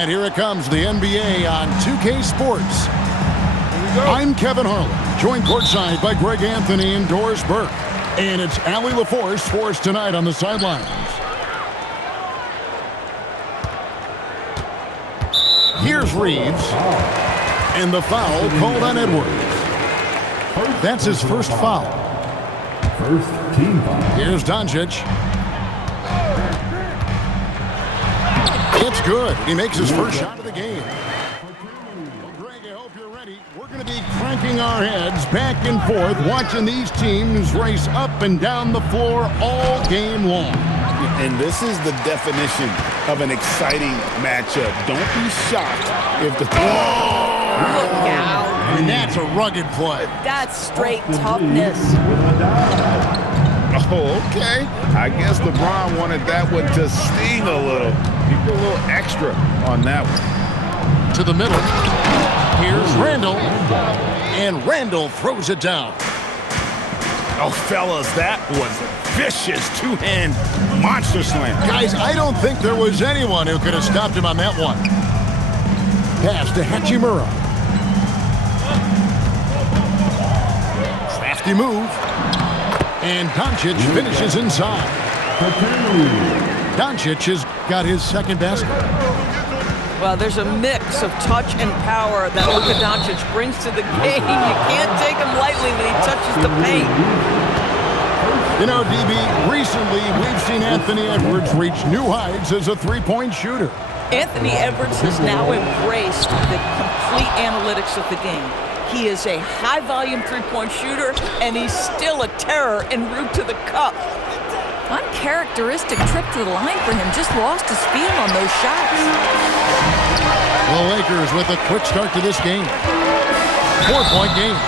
And here it comes, the NBA on 2K Sports. I'm Kevin Harlan, joined courtside by Greg Anthony and Doris Burke. And it's Allie LaForce for us tonight on the sidelines. Here's Reeves. And the foul called on Edwards. That's his first foul. First team foul. Here's Doncic. It's good. He makes his first shot of the game. Well, Greg, I hope you're ready. We're going to be cranking our heads back and forth, watching these teams race up and down the floor all game long. And this is the definition of an exciting matchup. Don't be shocked if the... Look out. And that's a rugged play. That's straight toughness. Oh, okay. I guess LeBron wanted that one to sting a little. He put a little extra on that one. To the middle. Here's Randall. And Randall throws it down. Oh, fellas, that was a vicious two-hand monster slam. Guys, I don't think there was anyone who could have stopped him on that one. Pass to Hachimura. Crafty move. And Doncic finishes inside. Doncic has got his second basket. Well, there's a mix of touch and power that Luka Doncic brings to the game. You can't take him lightly when he touches the paint. You know, DB, recently we've seen Anthony Edwards reach new heights as a three-point shooter. Anthony Edwards has now embraced the complete analytics of the game. He is a high-volume three-point shooter, and he's still a terror en route to the cup. Uncharacteristic trip to the line for him. Just lost his feet on those shots. The Lakers with a quick start to this game. 4-point game.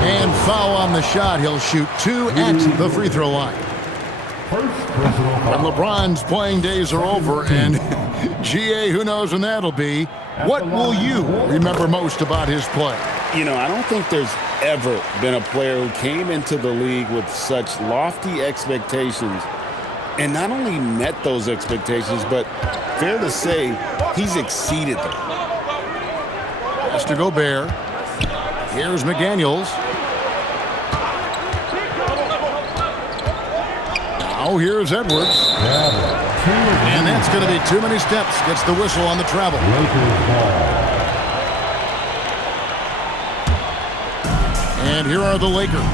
And foul on the shot. He'll shoot 2 at the free throw line. And LeBron's playing days are over, and GA, who knows when that'll be. What will you remember most about his play? You know, I don't think there's ever been a player who came into the league with such lofty expectations and not only met those expectations, but fair to say, he's exceeded them. Pass to Gobert. Here's McDaniels. Now here's Edwards. And that's going to be too many steps. Gets the whistle on the travel. And here are the Lakers.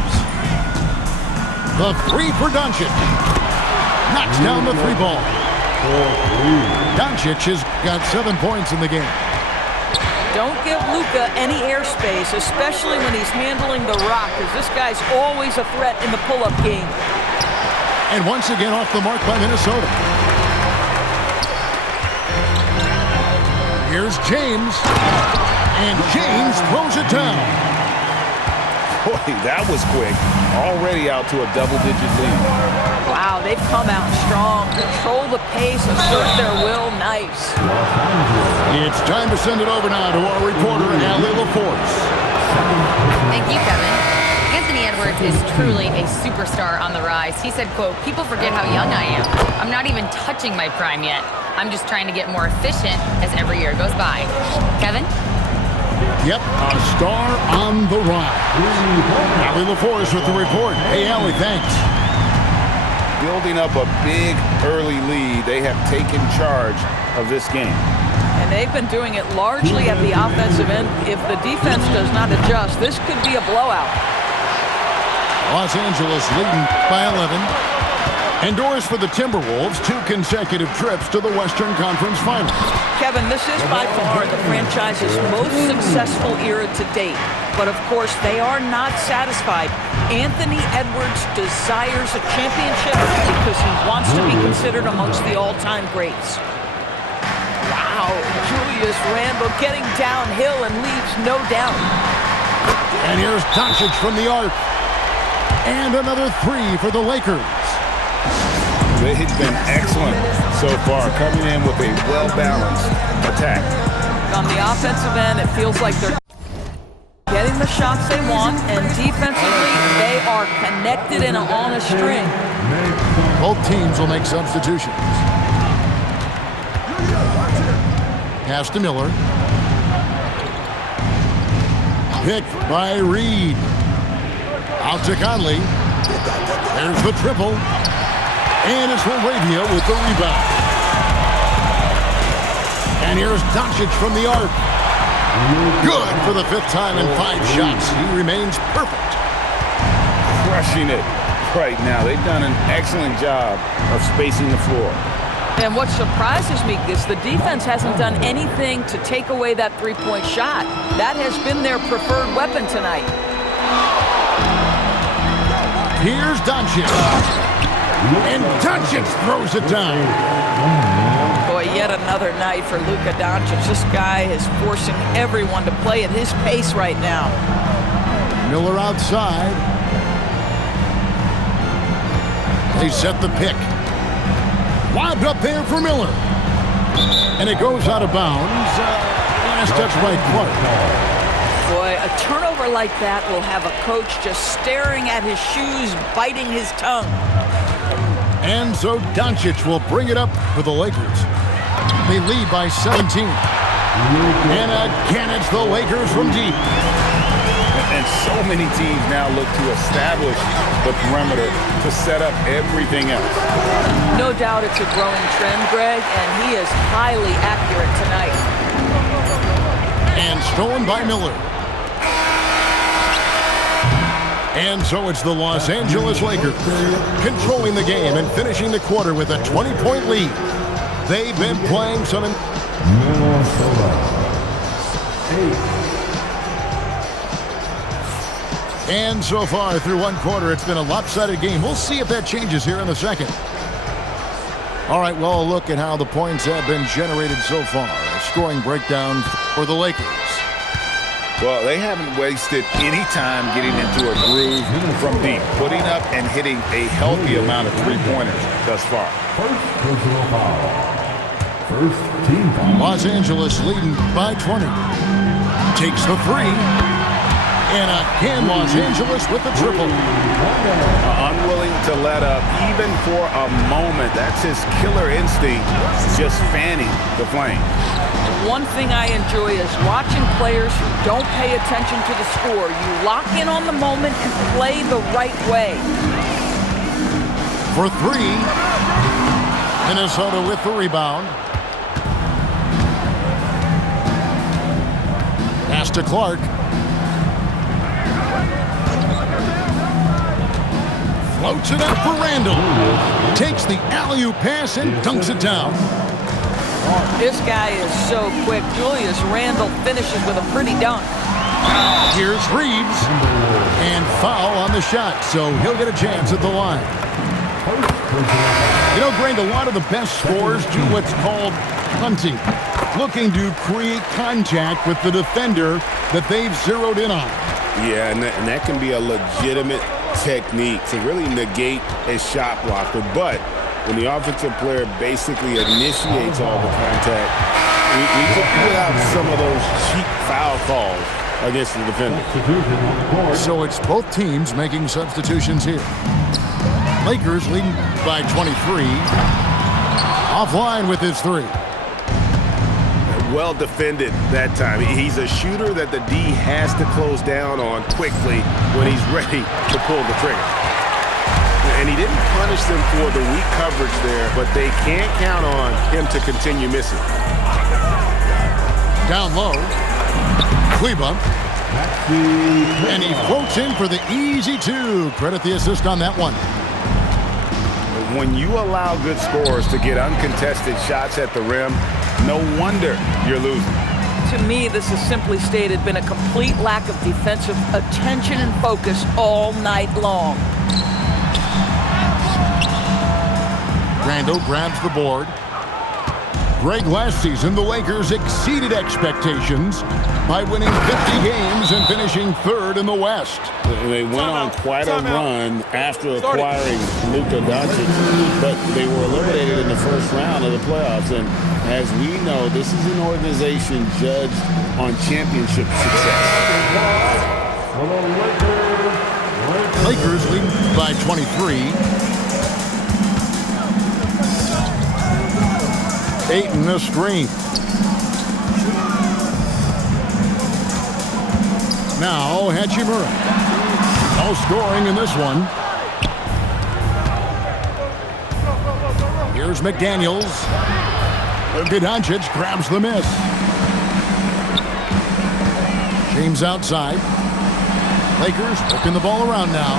The three for Doncic. Knocks down the three ball. Doncic has got 7 points in the game. Don't give Luka any airspace, especially when he's handling the rock, because this guy's always a threat in the pull-up game. And once again off the mark by Minnesota. Here's James. And James throws it down. Boy, that was quick. Already out to a double-digit lead. Wow, they've come out strong. Control the pace, assert their will. Nice. It's time to send it over now to our reporter, Allie LaForce. Thank you, Kevin. Anthony Edwards is truly a superstar on the rise. He said, quote, "People forget how young I am. I'm not even touching my prime yet. I'm just trying to get more efficient as every year goes by." Kevin? Yep, a star on the rise. Allie LaForce with the report. Hey, Allie, thanks. Building up a big early lead, they have taken charge of this game. And they've been doing it largely at the offensive end. If the defense does not adjust, this could be a blowout. Los Angeles leading by 11. And doors for the Timberwolves, 2 consecutive trips to the Western Conference Finals. Kevin, this is by far the franchise's most successful era to date. But of course, they are not satisfied. Anthony Edwards desires a championship because he wants to be considered amongst the all-time greats. Wow, Julius Randle getting downhill and leaves no doubt. And here's Doncic from the arc. And another 3 for the Lakers. They've been excellent so far, coming in with a well-balanced attack. On the offensive end, it feels like they're getting the shots they want, and defensively, they are connected and on a string. Both teams will make substitutions. Pass to Miller. Picked by Reed. Out to Conley. There's the triple. And it's Laravia with the rebound. And here's Doncic from the arc. Good for the 5th time in 5 shots. He remains perfect. Crushing it right now. They've done an excellent job of spacing the floor. And what surprises me is the defense hasn't done anything to take away that three-point shot. That has been their preferred weapon tonight. Here's Doncic. And Doncic throws it down. Boy, yet another night for Luka Doncic. This guy is forcing everyone to play at his pace right now. Miller outside. They set the pick. Lobbed up there for Miller. And it goes out of bounds. Last touch by Clark. Boy, a turnover like that will have a coach just staring at his shoes, biting his tongue. And so Doncic will bring it up for the Lakers. They lead by 17. And again, it's the Lakers from deep. And so many teams now look to establish the perimeter to set up everything else. No doubt it's a growing trend, Greg, and he is highly accurate tonight. And stolen by Miller. And so it's the Los Angeles Lakers controlling the game and finishing the quarter with a 20-point lead. They've been playing some... Minnesota 8. And so far through one quarter, it's been a lopsided game. We'll see if that changes here in the second. All right, well, a look at how the points have been generated so far. A scoring breakdown for the Lakers. Well, they haven't wasted any time getting into a groove from deep, putting up and hitting a healthy amount of three-pointers thus far. First personal foul. First team foul. Los Angeles leading by 20. Takes the three. And again, Los Angeles with the triple. Unwilling to let up even for a moment. That's his killer instinct, just fanning the flame. One thing I enjoy is watching players who don't pay attention to the score. You lock in on the moment and play the right way. For three. Minnesota with the rebound. Pass to Clark. Floats it up for Randall. Takes the alley-oop pass and dunks it down. This guy is so quick. Julius Randle finishes with a pretty dunk. Here's Reeves. And foul on the shot, so he'll get a chance at the line. You know, Greg, a lot of the best scorers do what's called hunting. Looking to create contact with the defender that they've zeroed in on. Yeah, and that can be a legitimate technique to really negate a shot blocker. But when the offensive player basically initiates all the contact, we could put out some of those cheap foul calls against the defender. So it's both teams making substitutions here. Lakers leading by 23. Offline with his three. Well defended that time. He's a shooter that the D has to close down on quickly when he's ready to pull the trigger. And he didn't punish them for the weak coverage there, but they can't count on him to continue missing. Down low. Kleba. And he floats in for the easy two. Credit the assist on that one. When you allow good scorers to get uncontested shots at the rim, no wonder you're losing. To me, this has simply stated been a complete lack of defensive attention and focus all night long. Randall grabs the board. Greg, last season, the Lakers exceeded expectations by winning 50 games and finishing third in the West. They went on quite a run after acquiring Luka Doncic, but they were eliminated in the first round of the playoffs. And as we know, this is an organization judged on championship success. Lakers lead by 23. Ayton a screen. Now Hachimura. No scoring in this one. Here's McDaniels. Luka Doncic grabs the miss. James outside. Lakers working the ball around now.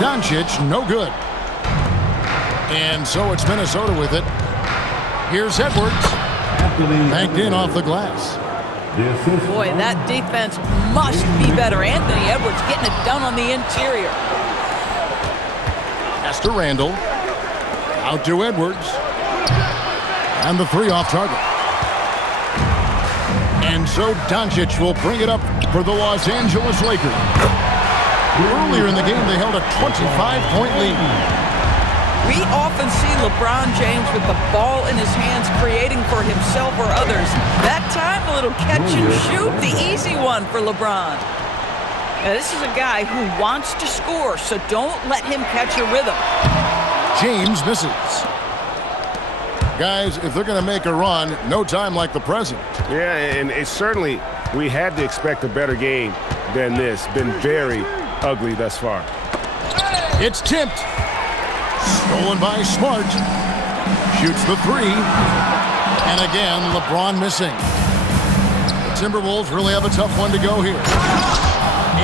Doncic, no good. And so it's Minnesota with it. Here's Edwards. Banked in off the glass. Boy, that defense must be better. Anthony Edwards getting it done on the interior. Pass to Randall. Out to Edwards. And the three off target. And so Doncic will bring it up for the Los Angeles Lakers. Earlier in the game, they held a 25-point lead. We often see LeBron James with the ball in his hands creating for himself or others. That time, a little catch and shoot, the easy one for LeBron. Now, this is a guy who wants to score, so don't let him catch a rhythm. James misses. Guys, if they're going to make a run, no time like the present. Yeah, and it's certainly, we had to expect a better game than this. Been very ugly thus far. It's tipped. Stolen by Smart. Shoots the three. And again, LeBron missing. The Timberwolves really have a tough one to go here.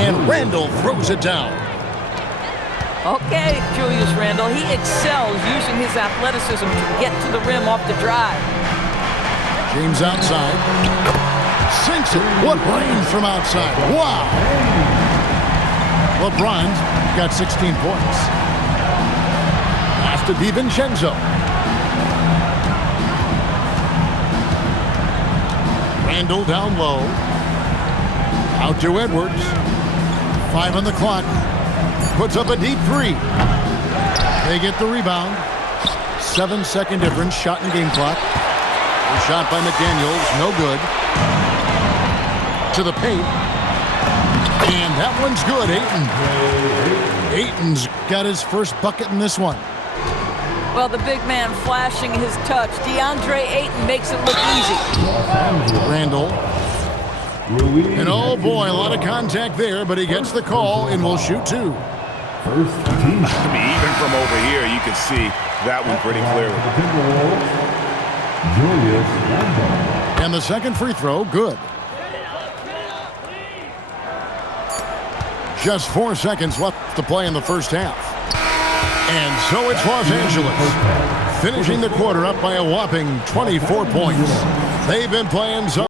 And Randall throws it down. Okay, Julius Randle, he excels using his athleticism to get to the rim off the drive. James outside. Sinks it. What range from outside. Wow. LeBron's got 16 points. Pass to DiVincenzo. Randall down low. Out to Edwards. 5 on the clock. Puts up a deep three. They get the rebound. 7-second difference. Shot in game clock. The shot by McDaniels. No good. To the paint. And that one's good. Ayton's got his first bucket in this one. Well, the big man flashing his touch. DeAndre Ayton makes it look easy. Randall. And oh boy, a lot of contact there, but he gets the call and will shoot two. First team. I mean, even from over here, you can see that one pretty clearly. Julius Randle. And the second free throw, good. Just 4 seconds left to play in the first half. And so it's Los Angeles, finishing the quarter up by a whopping 24 points. They've been playing so